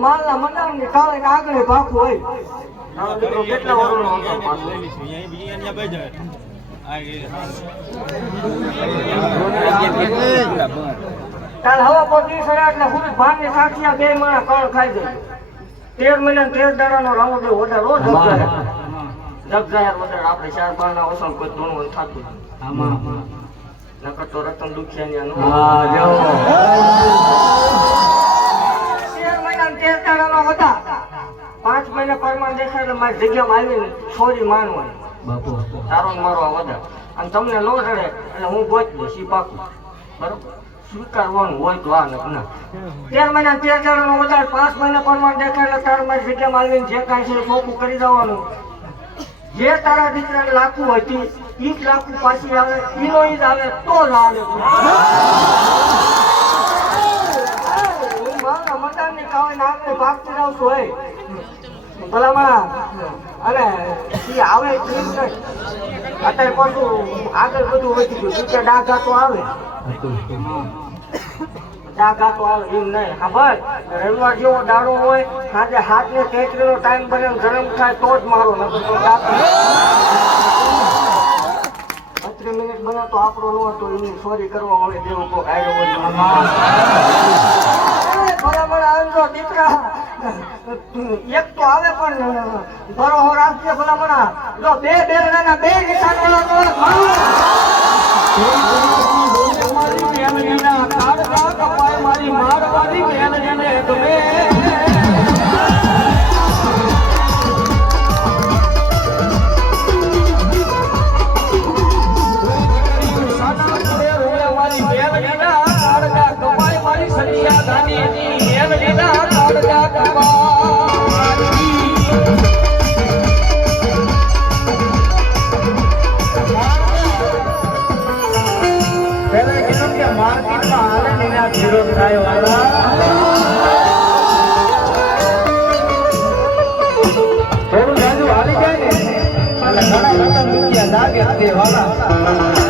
માલના મંડાણ કાળે આગળ પાકું હોય કેટલા કાલ હવા પોતી સડ્યા એટલે હું ભાન ને સાક્ષી બે માણા કળ ખાઈ જાય 13 મહિના 13 દાડાનો રાવો દે વધારે રોજ જગજાહેર વધારે આપણે 4 પારના ઓસણ કોઈ ધોણું થતું નકર તો રતન દુખિયાની 13 મહિના 13 દાડાનો હતા 5 મહિના પરમાન દેખાય એટલે મારી જગ્યામાં આવીને છોરી માનવાની બાપુ તારો મારો આ વધારે અને તમને નો ચડે એટલે હું ગોત દઈશ ઈ પાકું બરોબર સ્વીકારવાનું હોય તો આ ના 13 મહિના 13 દાડાનો વધારે 5 મહિના પરમાન દેખાય એટલે તાર મારી જગ્યામાં આવીને જે કાંઈ છે ચોખ્ખું કરી દેવાનું જે તારા દીકરાને લાખું હતી ઈ જ લાખું પાછી આવે ઈનો ઈ જ આવે તો જ આવે હું મારા મકાનની કાવે નાખને ભાગતી જાઉં છું હોય ભલામણા અને ઈ આવે ઠીક નહીં અત્યારે પાછું આગળ બધું વધી ગયું નીચે ડાઘા તો આવે ડાઘા તો આવે એમ નહીં હા ભાઈ રવિવાર જેવો દાડો હોય સાંજે 7 ને 33 નો ટાઈમ બને ગરમ થાય તો જ મારો નકર તો 32 મિનિટ બને તો આપણો ન હતો એની સોરી કરવા મળે જેવું કોઈ આયરો હોય ભલામણ આવજો દીકરા એક તો આવે પણ બરોહો રાખજે ભલામણા જો બે બેરડાના બે નિશાન મારી મારવાડી બેન જને તમે થોડું જાજુ હાલી જાય ને એટલે ઘણા રતન દુખિયા લાગે તે વાળા